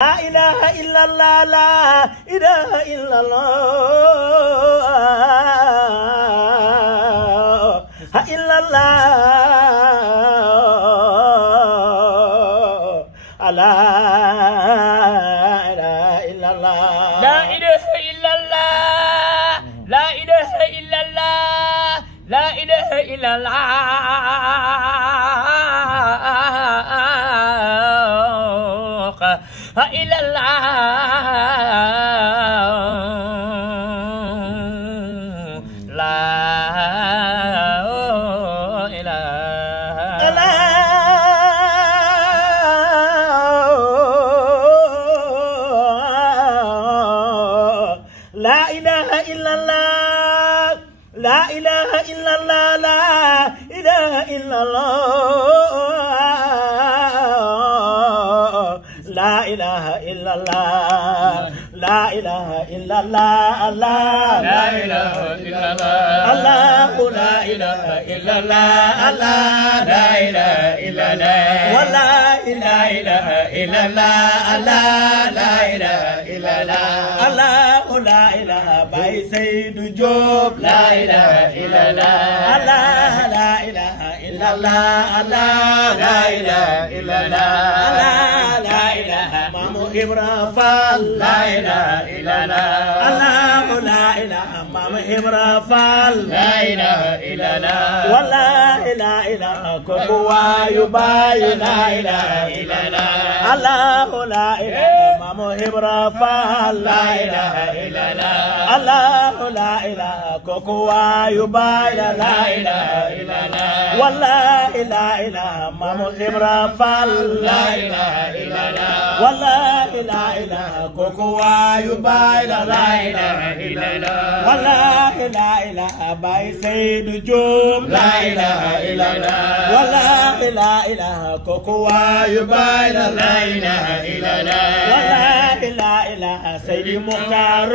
لا إله إلا الله لا إله إلا الله إلا الله لا إله إلا الله لا إله إلا الله لا إله إلا الله لا إله إلا الله إلا الله لا إله إلا الله لا إله إلا الله لا إله إلا الله لا إله إلا الله لا إله إلا الله الله لا إله إلا الله الله لا إله إلا الله الله لا إله إلا الله ولا لا إله إلا الله الله لا إله إلا الله الله لا إله باي سيد جوب لا إله إلا الله الله لا إله إلا الله الله لا إله إلا الله الله لا إله مامو إبرافال لا إله إلا الله الله لا إله مامو إبرافال لا إله إلا الله ولا لا إله كوكوا يباي لا إله إلا الله الله لا إله مامو إبرافال لا إله إلا الله الله لا إله كوكوا يباي لا إله إلا الله ولا لا إله مامو إبرافال لا إله إلا الله ولا لا إله كوكوا يباي لا إله إلا الله ولا لا إله باي سيد جوب لا إله إلا الله ولا لا إله كوكوا يباي لا إله إلا الله ولا لا إله سيد مختار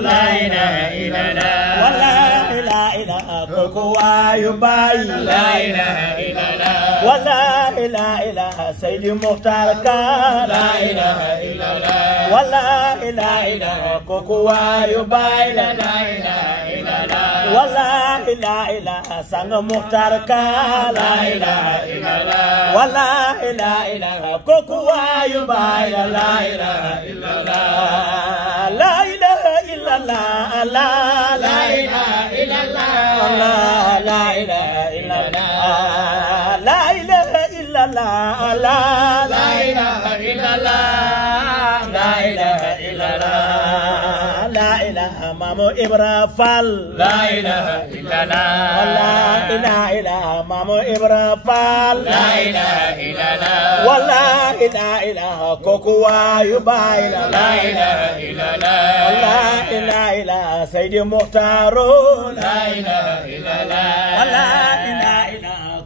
لا إله إلا الله ولا لا إله كوكوا يباي لا إله إلا الله ولا لا إله سيد مختار كان لا إله إلا الله ولا لا إله كوكوا يباي لا إله إلا الله ولا لا إله سان مختار كان لا إله إلا الله ولا لا إله كوكوا يباي لا إله إلا الله لا إله إلا الله لا لا إله إلا الله لا إله إلا الله لا إله إلا الله لا لا إله إلا الله لا إله إلا الله لا إله مامو إبرافال لا إله إلا الله لا إله مامو إبرافال لا إله إلا الله ولا إله كوكوا يباي لا إله إلا الله لا إله سيد مختار لا إله إلا الله ولا إله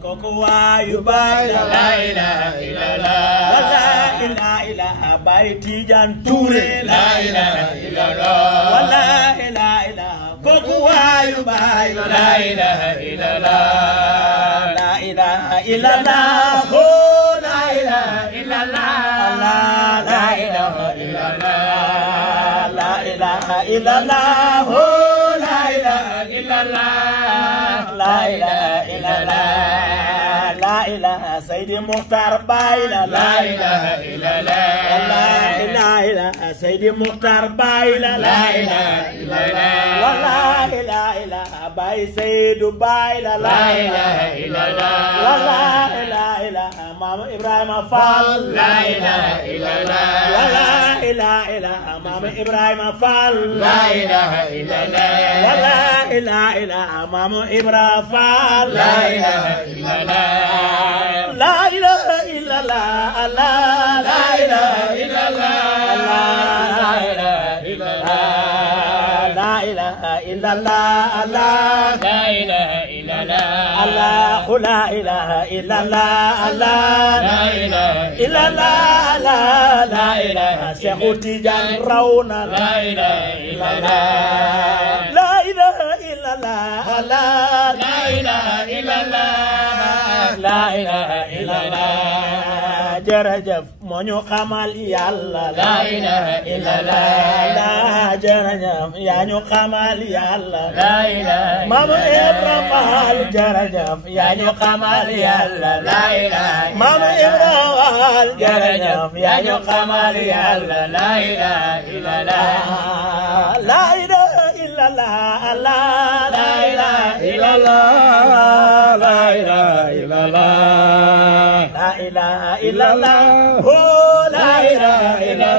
كوكوا يباي لا إله إلا الله ولا إله بايتي جان توري لا إله إلا الله ولا إله كوكوا يباي لا إله إلا الله لا إله إلا الله لا إله إلا الله لا إله إلا الله لا إله إلا الله لا إله إلا الله لا إله إلا الله لا إله سيد مختار بايلا لا إله إلا الله لا إله سيد مختار بايلا لا إله إلا الله ولا إله باي سيد بايلا لا إله إلا الله ولا إله ماما إبراهيم فال لا إله إلا الله ولا إله ماما إبراهيم فال لا إله إلا الله ولا إله ماما إبراهيم فال لا إله إلا الله لا إله إلا الله لا إله إلا الله لا إله إلا الله لا إله إلا الله لا إله إلا الله الله لا إله إلا الله الله لا إله إلا الله لا إله شيخ تيجان رونا لا إله إلا الله لا إله إلا illallah la ilaha illallah la ilaha illallah jërëjëf moo ñu xamal yàlla la ilaha illallah jërëjëf yaa ñu xamal yàlla la ilaha Maam Ibra Faal jërëjëf yaa ñu xamal yàlla la ilaha Maam Ibra Faal jërëjëf yaa ñu xamal yàlla la ilaha illallah la ilaha illallah la ilaha illallah la ilaha illallah la ilaha illallah oh la ilaha illallah